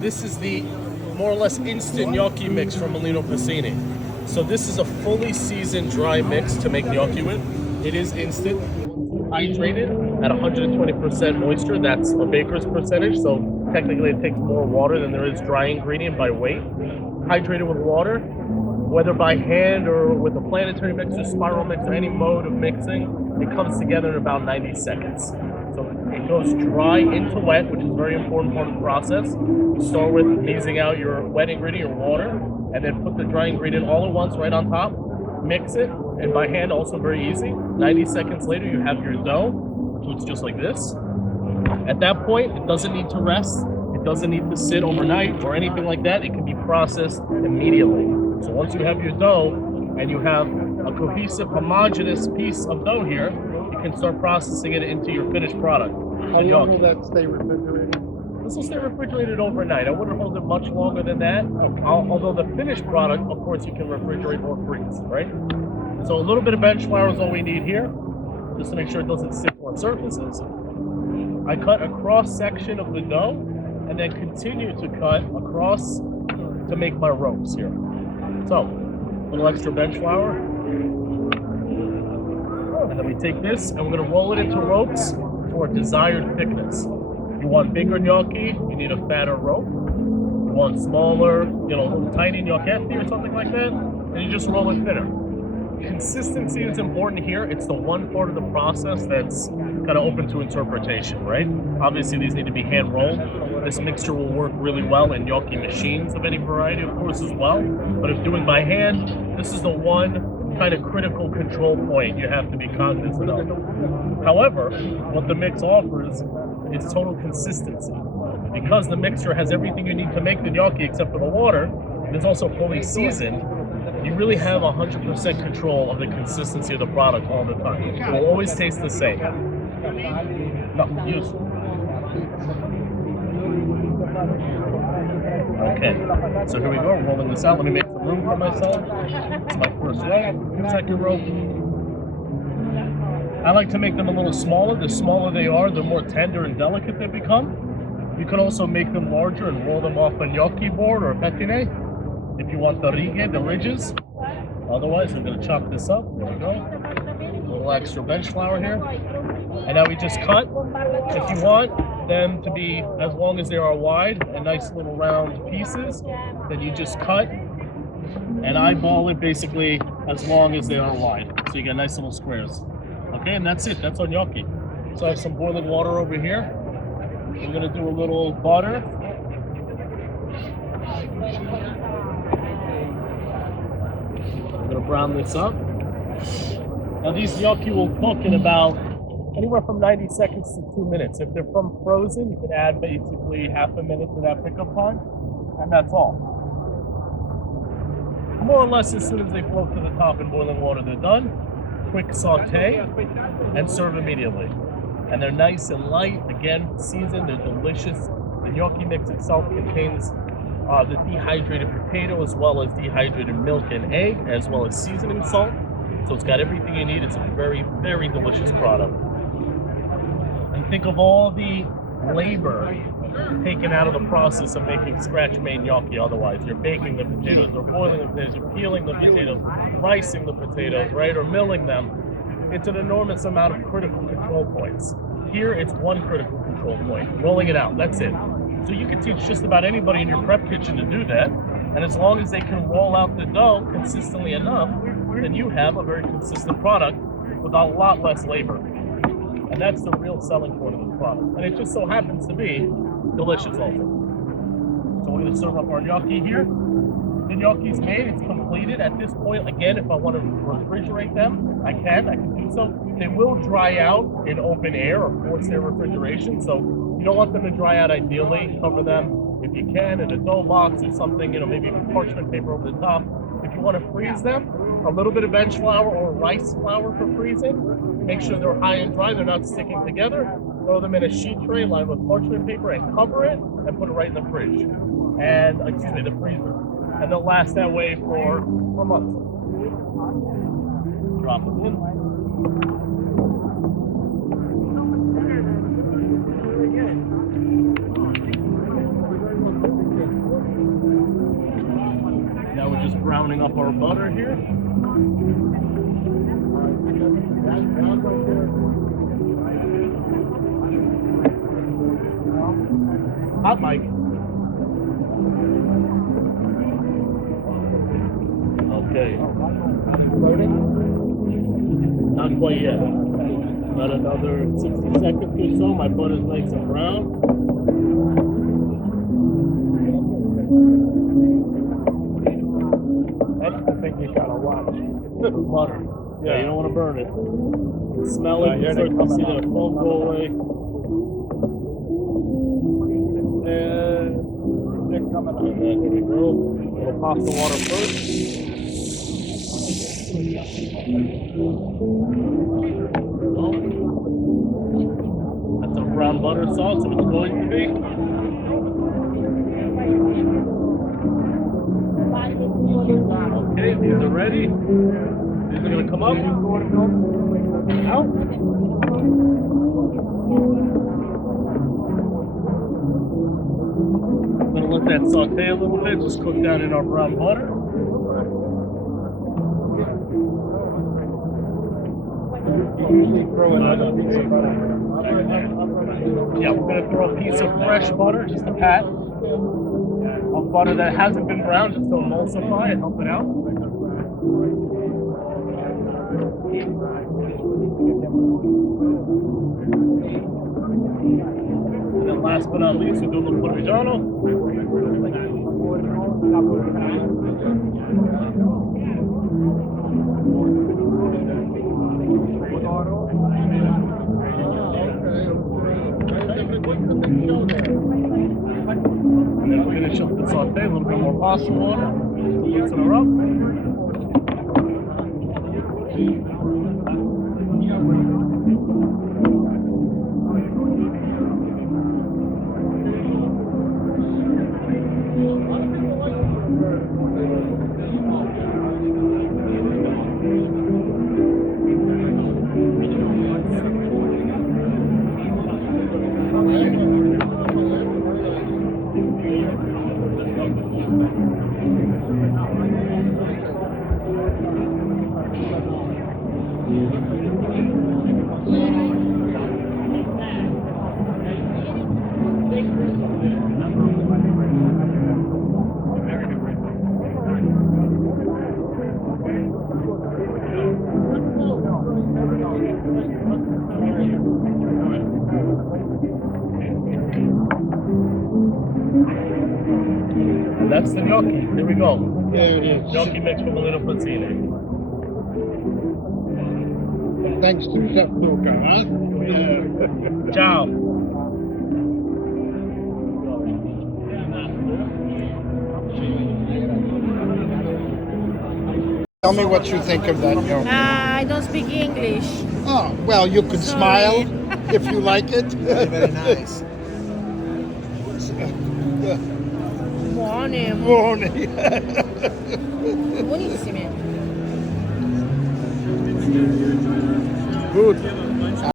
This is the more or less instant gnocchi mix from Molino Pasini. So this is a fully seasoned dry mix to make gnocchi with. It is instant, hydrated at 120% moisture. That's a baker's percentage, so technically it takes more water than there is dry ingredient by weight. Hydrated with water, whether by hand or with a planetary mixer, spiral mixer, any mode of mixing, it comes together in about 90 seconds. So it goes dry into wet, which is a very important part of the process. You start with easing out your wet ingredient, your water, and then put the dry ingredient all at once right on top, mix it, and by hand also very easy. 90 seconds later, you have your dough, which looks just like this. At that point, it doesn't need to rest. It doesn't need to sit overnight or anything like that. It can be processed immediately. So once you have your dough and you have a cohesive, homogeneous piece of dough here, you can start processing it into your finished product. How long will that stay refrigerated? This will stay refrigerated overnight. I wouldn't hold it much longer than that. Although the finished product, of course, you can refrigerate or freeze, right? So a little bit of bench flour is all we need here, just to make sure it doesn't stick on surfaces. I cut a cross section of the dough and then continue to cut across to make my ropes here. So, a little extra bench flour. And then we take this and we're going to roll it into ropes to our desired thickness. You want bigger gnocchi, you need a fatter rope. You want smaller, little tiny gnocchetti or something like that, and you just roll it thinner. Consistency is important here. It's the one part of the process that's kind of open to interpretation, right? Obviously, these need to be hand rolled. This mixture will work really well in gnocchi machines of any variety, of course, as well. But if doing by hand, this is the one kind of critical control point you have to be cognizant of. However, what the mix offers is total consistency. Because the mixture has everything you need to make the gnocchi except for the water, and it's also fully seasoned, you really have 100% control of the consistency of the product all the time. It will always taste the same. No, use. Okay, so here we go, rolling this out. Let me make some room for myself. It's my first row, second row. I like to make them a little smaller. The smaller they are, the more tender and delicate they become. You can also make them larger and roll them off a gnocchi board or a pettine if you want the righe, the ridges. Otherwise, I'm going to chop this up. There we go. A little extra bench flour here. And now we just cut. If you want them to be as long as they are wide and nice little round pieces, then you just cut and eyeball it basically as long as they are wide. So you get nice little squares. Okay, and that's it. That's our gnocchi. So I have some boiling water over here. We're going to do a little butter. I'm going to brown this up. Now these gnocchi will cook in about anywhere from 90 seconds to 2 minutes. If they're from frozen, you can add basically half a minute to that pickup time, and that's all. More or less, as soon as they float to the top in boiling water, they're done. Quick saute and serve immediately. And they're nice and light, again, seasoned, they're delicious. The gnocchi mix itself contains the dehydrated potato as well as dehydrated milk and egg, as well as seasoning salt. So it's got everything you need. It's a very, very delicious product. And think of all the labor taken out of the process of making scratch-made gnocchi otherwise. You're baking the potatoes, or boiling the potatoes, you're peeling the potatoes, ricing the potatoes, right, or milling them. It's an enormous amount of critical control points. Here, it's one critical control point, rolling it out, that's it. So you can teach just about anybody in your prep kitchen to do that, and as long as they can roll out the dough consistently enough, then you have a very consistent product with a lot less labor. And that's the real selling point of the product. And it just so happens to be delicious also. So we're going to serve up our gnocchi here. The gnocchi's made, it's completed. At this point, again, if I want to refrigerate them, I can do so. They will dry out in open air or force their refrigeration. So you don't want them to dry out ideally. Cover them, if you can, in a dough box or something, maybe parchment paper over the top. If you want to freeze them, a little bit of bench flour or rice flour for freezing. Make sure they're high and dry, they're not sticking together. Throw them in a sheet tray lined with parchment paper and cover it and put it right in the fridge. And, the freezer. And they'll last that way for months. Drop them in. browning up our butter here. Hot mic. Okay. Not quite yet. About another 60 seconds or so. My butter's nice and brown. That's the thing you gotta watch. Butter. Yeah, you don't want to burn it. Smell it. here You they start to come see out. the foam go away. They're coming And then here we go. We'll pasta water first. That's our brown butter sauce, and it's going to be. Okay, these are ready. These are going to come up. Out. I'm going to let that saute a little bit, just cook down in our brown butter. Throw another piece of butter. Yeah, we're going to throw a piece of fresh butter, just a pat of butter that hasn't been browned, just to emulsify and help it out. And then last but not least, we'll do a little parmigiano. And then finish up the saute, a little bit more pasta water, mixing her up. And that's the gnocchi. Here we go. There it is. Gnocchi mix from Molino Pasini. Thanks to Chef Luca, huh? Ciao. Tell me what you think of that gnocchi. I don't speak English. Oh, well, you can Sorry. smile if you like it. Very nice. Morning. Morning.